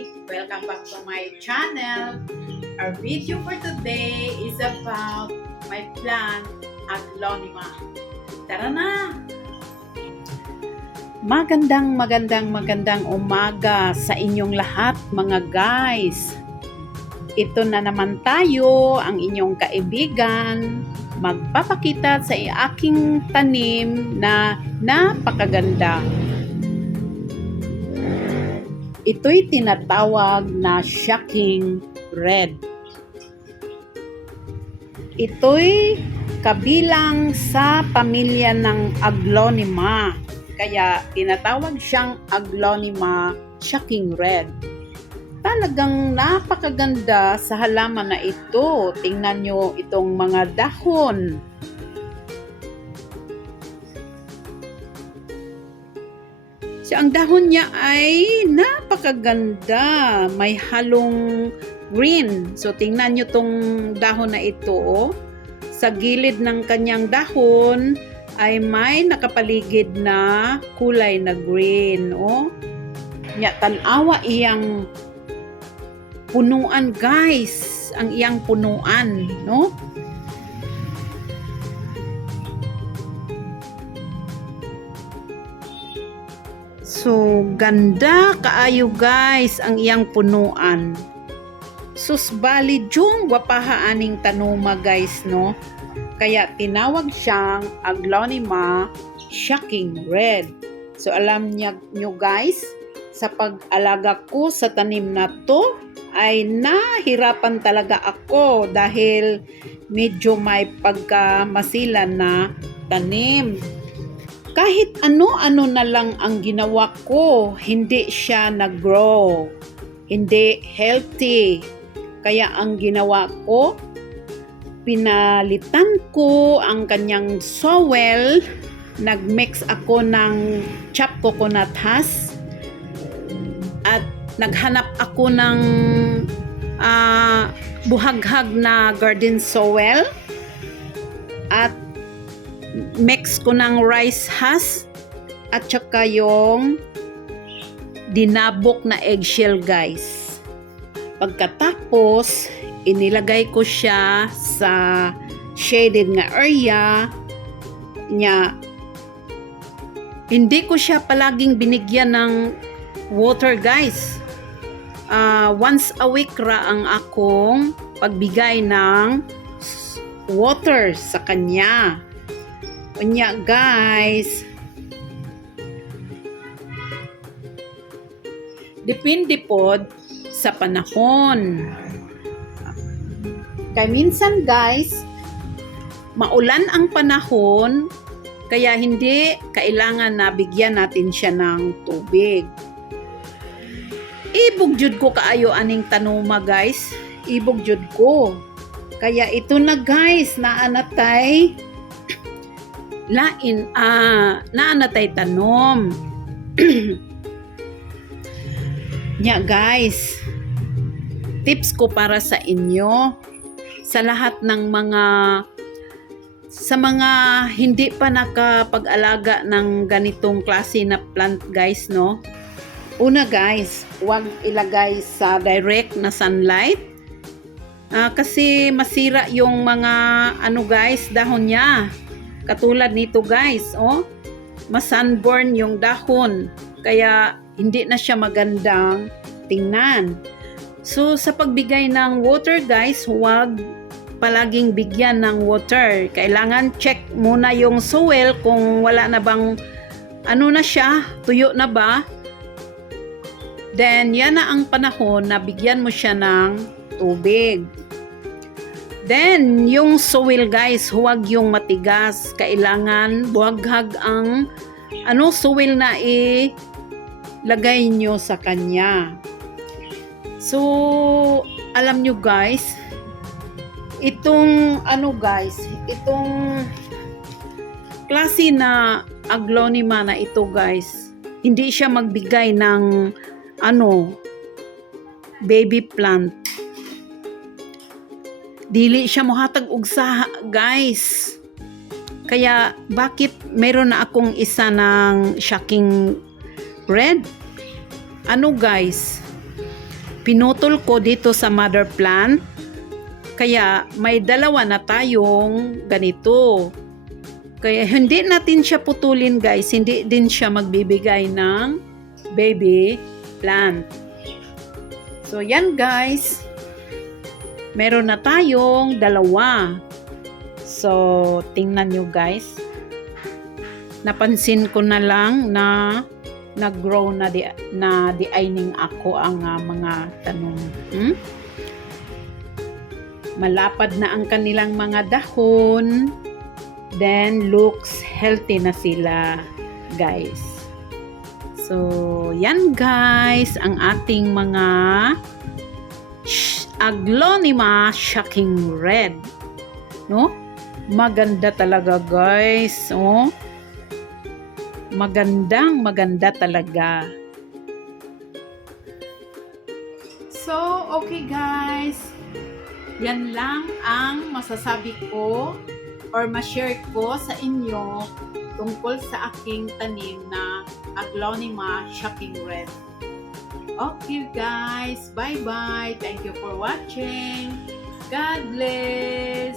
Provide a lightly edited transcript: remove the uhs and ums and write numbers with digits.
Welcome back to my channel. Our video for today is about my plant Aglonema. Tara na! Magandang umaga sa inyong lahat mga guys. Ito na naman tayo, ang inyong kaibigan, magpapakita sa aking tanim na napakaganda. Ito'y tinatawag na shocking red. Ito'y kabilang sa pamilya ng Aglonema. Kaya tinatawag siyang Aglonema shocking red. Talagang napakaganda sa halaman na ito. Tingnan nyo itong mga dahon. So, ang dahon niya ay napakaganda. May halong green. So, tingnan nyo tong dahon na ito. Oh. Sa gilid ng kanyang dahon ay may nakapaligid na kulay na green. Oh. Nya, tanawa iyang punuan, guys. Ang iyang punuan. No? So, ganda kaayo guys ang iyang punuan. Sus bali jung wapahaaning tanuma guys no. Kaya tinawag siyang Aglonema shocking red. So alam nyo guys, sa pag-alaga ko sa tanim na to ay nahirapan talaga ako dahil medyo may pagkamasilan na tanim. Kahit ano-ano na lang ang ginawa ko, hindi siya nag-grow. Hindi healthy. Kaya ang ginawa ko, pinalitan ko ang kanyang soil. Nag-mix ako ng chopped coconut husk. At naghanap ako ng buhaghag na garden soil. At mix ko ng rice husk at saka yung dinabok na eggshell guys. Pagkatapos, inilagay ko siya sa shaded nga area niya. Hindi ko siya palaging binigyan ng water guys. Once a week ra ang akong pagbigay ng water sa kanya. Unya guys, depende pod sa panahon. Kaya minsan guys, maulan ang panahon, kaya hindi kailangan na bigyan natin siya ng tubig. Ibugjud ko kaayo aning tanuma guys, ibugjud ko. Kaya ito na guys, naanatay naanatay tanom. Nya guys, tips ko para sa inyo sa lahat ng mga hindi pa nakapag-alaga ng ganitong klase na plant guys no. Una guys, huwag ilagay sa direct na sunlight kasi masira yung mga guys dahon niya. Katulad nito guys, oh, ma-sunburn yung dahon. Kaya hindi na siya magandang tingnan. So sa pagbigay ng water guys, huwag palaging bigyan ng water. Kailangan check muna yung soil kung wala na bang na siya, tuyo na ba. Then yan na ang panahon na bigyan mo siya ng tubig. Then, yung soil guys, huwag yung matigas. Kailangan buhaghag ang soil na ilagay nyo sa kanya. So, alam nyo guys, itong itong klase na Aglonema na ito guys, hindi siya magbigay ng baby plant. Dili siya mohatag og saha guys. Kaya bakit meron na akong isa ng shocking red? Guys, pinutol ko dito sa mother plant. Kaya may dalawa na tayong ganito. Kaya hindi natin siya putulin guys, hindi din siya magbibigay ng baby plant. So yan guys, meron na tayong dalawa. So tingnan nyo guys, napansin ko na lang na nag-grow na di-aining ako ang mga tanong. Malapad na ang kanilang mga dahon. Then, looks healthy na sila, guys. So, yan guys, ang ating mga Aglonema Shocking Red. No? Maganda talaga, guys. Oh. Maganda talaga. So, okay guys. Yan lang ang masasabi ko or ma-share ko sa inyo tungkol sa aking tanim na Aglonema Shocking Red. Okay guys, bye-bye. Thank you for watching. God bless.